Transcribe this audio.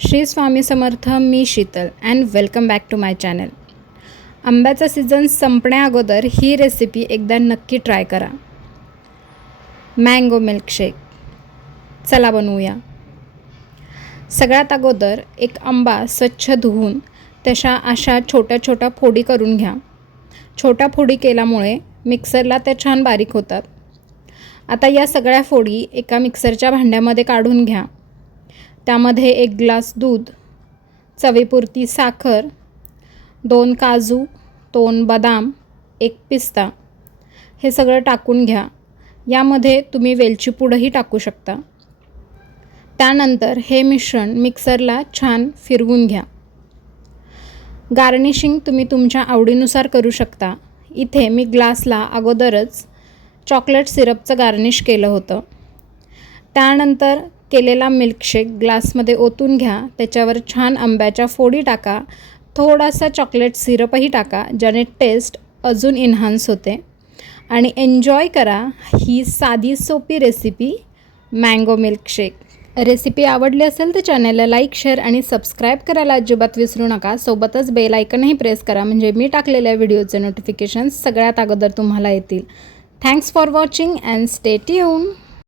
श्री स्वामी समर्थ. मी Sheetal and welcome back to my channel. आंब्याचा season संपण्याअगोदर ही रेसिपी एकदा नक्की ट्राय करा. Mango milkshake. चला बनवूया. सगळ्यात अगोदर एक आंबा स्वच्छ धुवून अशा छोट्या छोट्या फोडी करून घ्या. छोट्या फोडी केल्यामुळे मिक्सरला त्या छान बारीक होतात. आता या सगळ्या फोडी एका मिक्सरच्या भांड्यामध्ये काढून घ्या. त्यामध्ये 1 ग्लास दूध, चवीपुरती साखर, 2 काजू, 2 बदाम, 1 पिस्ता हे सगळं टाकून घ्या. यामध्ये तुम्ही वेलची पूडही टाकू शकता. त्यानंतर हे मिश्रण मिक्सरला छान फिरवून घ्या. गार्निशिंग तुम्ही तुमच्या आवडीनुसार करू शकता. इथे मी ग्लासला अगोदरच चॉकलेट सिरपचं गार्निश केलं होतं. त्यानंतर केलेला मिल्कशेक ग्लासमध्ये ओतून घ्या. त्याच्यावर छान आंब्याच्या फोडी टाका. थोडासा चॉकलेट सिरपही टाका, ज्याने टेस्ट अजून एन्हान्स होते. आणि एन्जॉय करा ही साधी सोपी रेसिपी मँगो मिल्कशेक. रेसिपी आवडली असेल तर चॅनलला लाईक, शेअर आणि सबस्क्राईब करायला अजिबात विसरू नका. सोबतच बेल आयकनही प्रेस करा, म्हणजे मी टाकलेल्या व्हिडिओचे नोटिफिकेशन्स सगळ्यात अगोदर तुम्हाला येतील. Thanks for watching and stay tune.